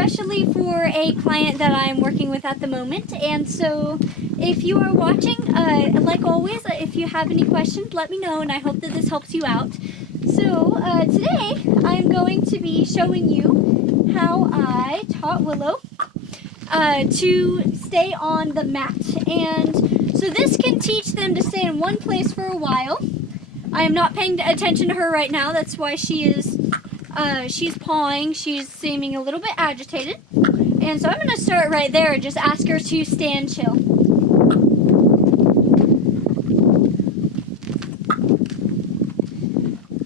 especially for a client that I'm working with at the moment. And so if you are watching, like always, if you have any questions, let me know, and I hope that this helps you out. So today I'm going to be showing you how I taught Willow to stay on the mat. And so this can teach them to stay in one place for a while. I am not paying attention to her right now. That's why she is, she's pawing. She's seeming a little bit agitated. And so I'm going to start right there and just ask her to stand chill.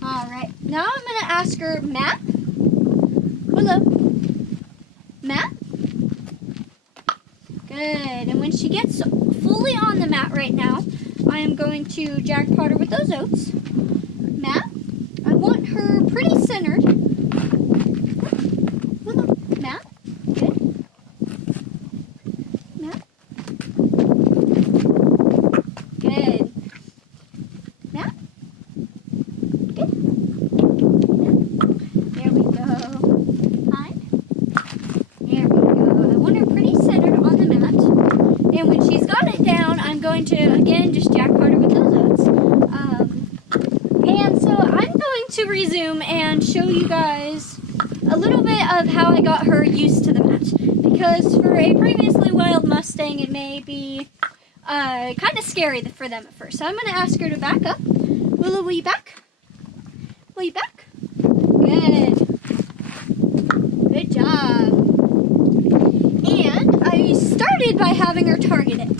Alright, now I'm going to ask her, mat, Willow, mat. Good, and when she gets fully on the mat right now, I am going to jackpot her with those oats. Mat, I want her pretty centered. Willow, mat, good. Mat, good. Mat, good. There we go. Fine. There we go. I want her pretty centered on the mat. And when she's got it down, I'm going to, again, just jackpot her with those oats. And so I'm going to resume and show you guys a little bit of how I got her used to the mat. Because for a previously wild Mustang, it may be kind of scary for them at first. So I'm going to ask her to back up. Willow, will you back? Will you back? Good. Good job. And I started by having her target it.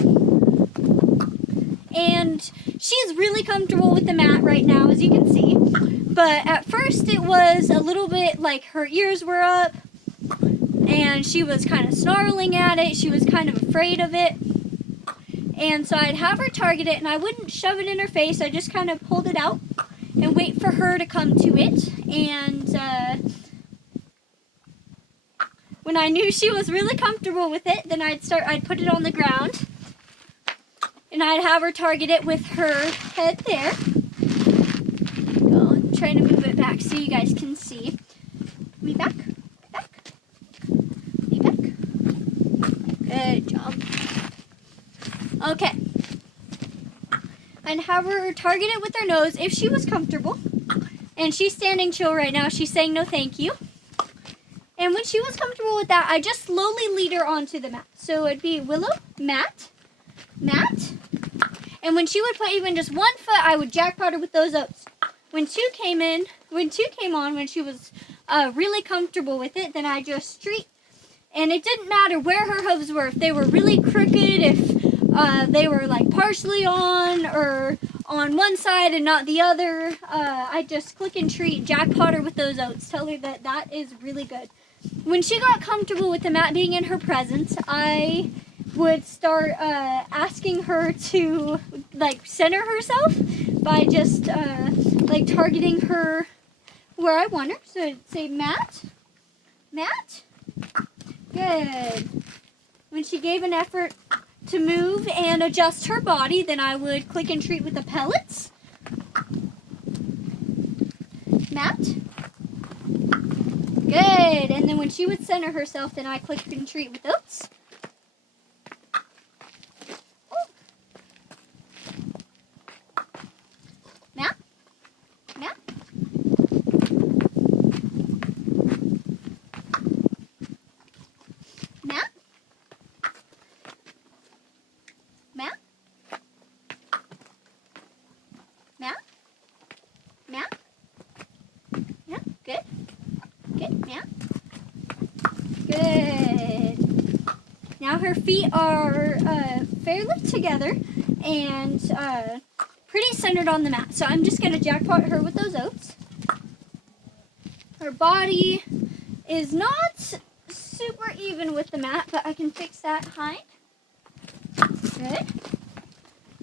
And she's really comfortable with the mat right now, as you can see. But at first it was a little bit like her ears were up and she was kind of snarling at it. She was kind of afraid of it. And so I'd have her target it, and I wouldn't shove it in her face. I just kind of pulled it out and wait for her to come to it. And when I knew she was really comfortable with it, then I'd put it on the ground. And I'd have her target it with her head there. I'm trying to move it back so you guys can see. Me back, back, me back. Good job. Okay. I'd have her target it with her nose if she was comfortable. And she's standing chill right now. She's saying no thank you. And when she was comfortable with that, I just slowly lead her onto the mat. So it'd be Willow, mat, mat. And when she would put even just one foot, I would jackpot her with those oats. When two came on, when she was really comfortable with it, then I just street. And it didn't matter where her hooves were. If they were really crooked, if they were like partially on or on one side and not the other, I just click and treat, jackpot her with those oats. Tell her that that is really good. When she got comfortable with the mat being in her presence, I would start asking her to like center herself by just like targeting her where I want her. So I'd say mat, mat, good. When she gave an effort to move and adjust her body, then I would click and treat with the pellets. Mat. Good. And then when she would center herself, then I click and treat with oats. Oh. Mat. Mat. Mat. Mat. Mat. Mat. Yeah, good. Good, mat. Good. Now her feet are fairly together and pretty centered on the mat. So I'm just going to jackpot her with those oats. Her body is not super even with the mat, but I can fix that height. Good.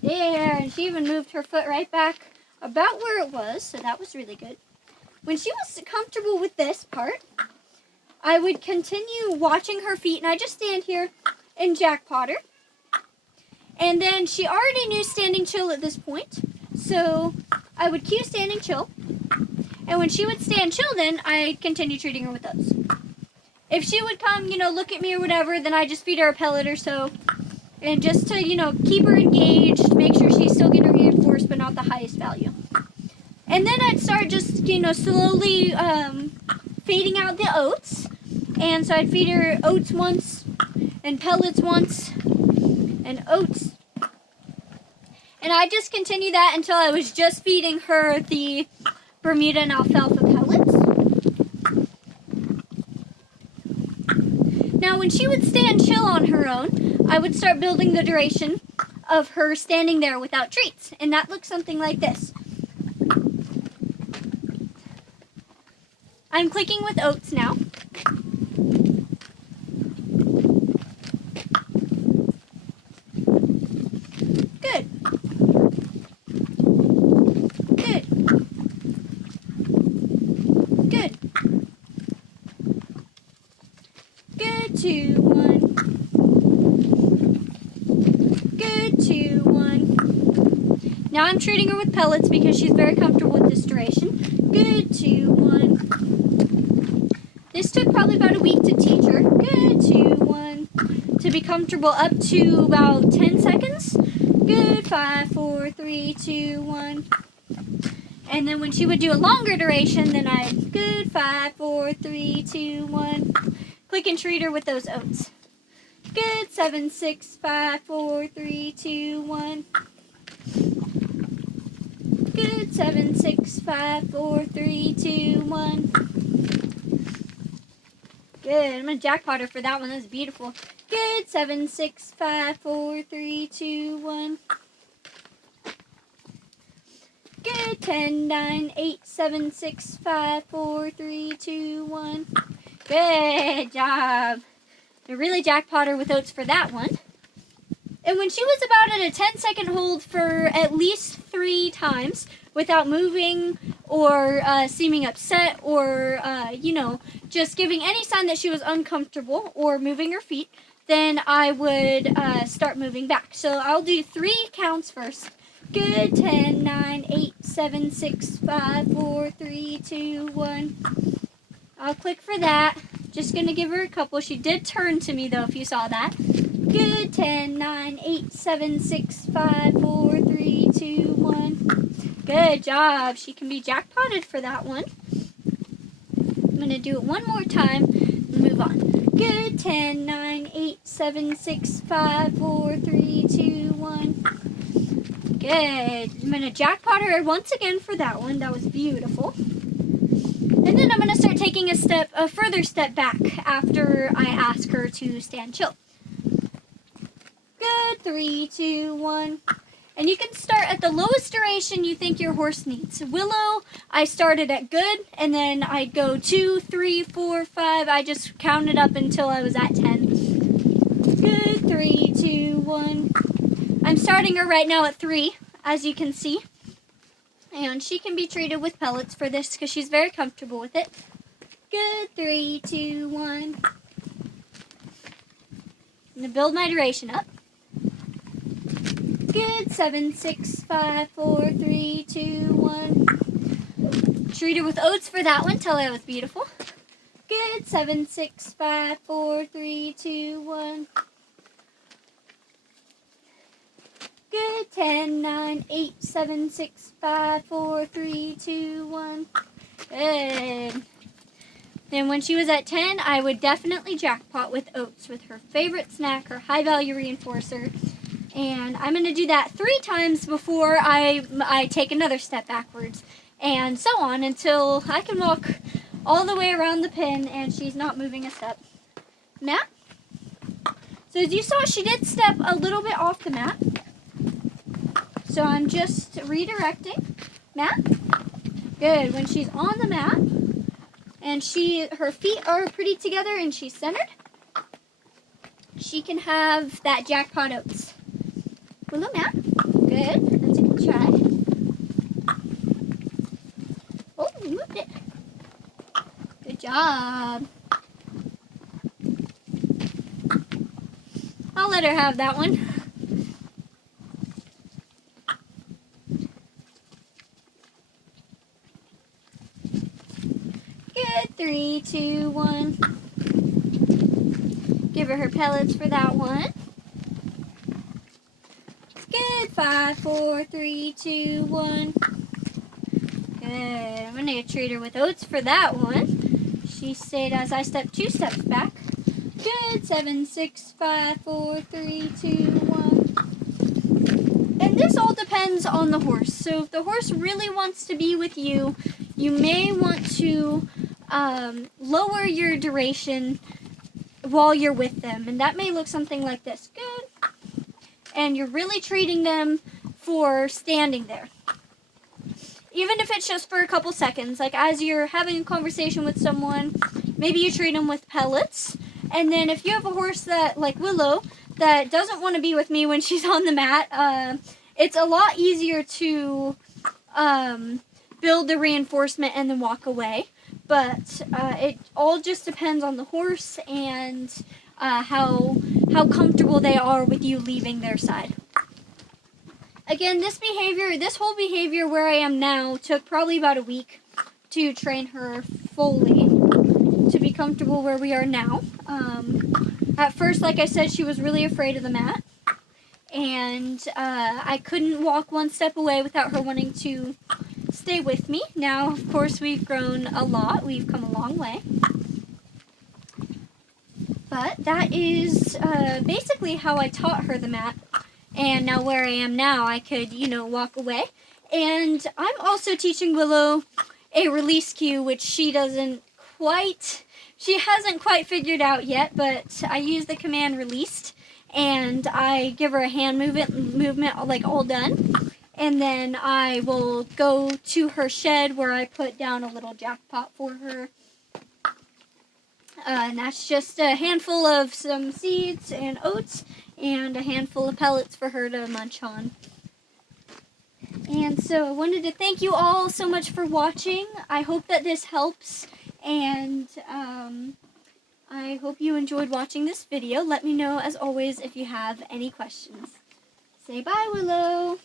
There, and she even moved her foot right back about where it was, so that was really good. When she was comfortable with this part, I would continue watching her feet, and I just stand here and jackpot her. And then she already knew standing chill at this point, so I would cue standing chill. And when she would stand chill, then I'd continue treating her with those. if she would come, look at me or whatever, then I just feed her a pellet or so. And just to, keep her engaged, make sure she's still getting reinforced, but not the highest value. And then I'd start just, slowly fading out the oats. And so I'd feed her oats once, and pellets once, and oats. And I just continue that until I was just feeding her the Bermuda and alfalfa pellets. Now, when she would stand chill on her own, I would start building the duration of her standing there without treats. And that looks something like this. I'm clicking with oats now. Good. Good. Good. Good, 2, 1. Good, 2, 1. Now I'm treating her with pellets because she's very comfortable with this duration. Good, 2, 1. This took probably about a week to teach her. Good, 2, 1. To be comfortable up to about 10 seconds. Good, 5, 4, 3, 2, 1. And then when she would do a longer duration, then I'd good, 5, 4, 3, 2, 1. Click and treat her with those oats. Good, 7, 6, 5, 4, 3, 2, 1. Good, 7, 6, 5, 4, 3, 2, 1. Good, I'm going to jackpot her for that one. That's beautiful. Good, 7, 6, 5, 4, 3, 2, 1. Good, 10, 9, 8, 7, 6, 5, 4, 3, 2, 1. Good job. I really jackpot her with oats for that one. And when she was about at a 10-second hold for at least 3 times without moving or seeming upset or, just giving any sign that she was uncomfortable or moving her feet, then I would start moving back. So I'll do 3 counts first. Good, 10, 9, 8, 7, 6, 5, 4, 3, 2, 1. I'll click for that. Just going to give her a couple. She did turn to me, though, if you saw that. Good, 10, 9, 8, 7, 6, 5, 4, 3, 2, 1. Good job. She can be jackpotted for that one. I'm going to do it one more time and move on. Good, 10, 9, 8, 7, 6, 5, 4, 3, 2, 1. Good. I'm going to jackpot her once again for that one. That was beautiful. And then I'm going to start taking a further step back after I ask her to stand chill. Good. 3, 2, 1. And you can start at the lowest duration you think your horse needs. Willow, I started at good, and then I'd go 2, 3, 4, 5. I just counted up until I was at 10. Good. 3, 2, 1. I'm starting her right now at 3, as you can see. And she can be treated with pellets for this because she's very comfortable with it. Good, 3, 2, 1. I'm going to build my duration up. Good, 7, 6, 5, 4, 3, 2, 1. Treat her with oats for that one. Tell her it was beautiful. Good, 7, 6, 5, 4, 3, 2, 1. Good, 10, 9, 8, 7, 6, 5, 4, 3, 2, 1. Good. Then when she was at 10, I would definitely jackpot with oats, with her favorite snack, her high-value reinforcer. And I'm going to do that 3 times before I take another step backwards. And so on until I can walk all the way around the pen and she's not moving a step. Mat. So as you saw, she did step a little bit off the mat. So I'm just redirecting. Mat. Good. When she's on the mat and her feet are pretty together and she's centered, she can have that jackpot oats. Willow, mat. Good. That's a good try. Oh, we moved it. Good job. I'll let her have that one. Good, 3, 2, 1. Give her pellets for that one. Good. 5, 4, 3, 2, 1. Good. I'm going to treat her with oats for that one. She stayed as I stepped 2 steps back. Good. 7, 6, 5, 4, 3, 2, 1. And this all depends on the horse. So if the horse really wants to be with you, you may want to lower your duration while you're with them. And that may look something like this. Good. And you're really treating them for standing there. Even if it's just for a couple seconds, like as you're having a conversation with someone, maybe you treat them with pellets. And then if you have a horse that, like Willow, that doesn't want to be with me when she's on the mat, it's a lot easier to build the reinforcement and then walk away. But it all just depends on the horse and how comfortable they are with you leaving their side. Again, this whole behavior where I am now took probably about a week to train her fully to be comfortable where we are now. At first, like I said, she was really afraid of the mat, and I couldn't walk one step away without her wanting to stay with me. Now, of course, we've grown a lot. We've come a long way. But that is basically how I taught her the mat. And now where I am now, I could, walk away. And I'm also teaching Willow a release cue, which she hasn't quite figured out yet. But I use the command released, and I give her a hand movement like all done. And then I will go to her shed where I put down a little jackpot for her. And that's just a handful of some seeds and oats and a handful of pellets for her to munch on. And so I wanted to thank you all so much for watching. I hope that this helps, and I hope you enjoyed watching this video. Let me know, as always, if you have any questions. Say bye, Willow.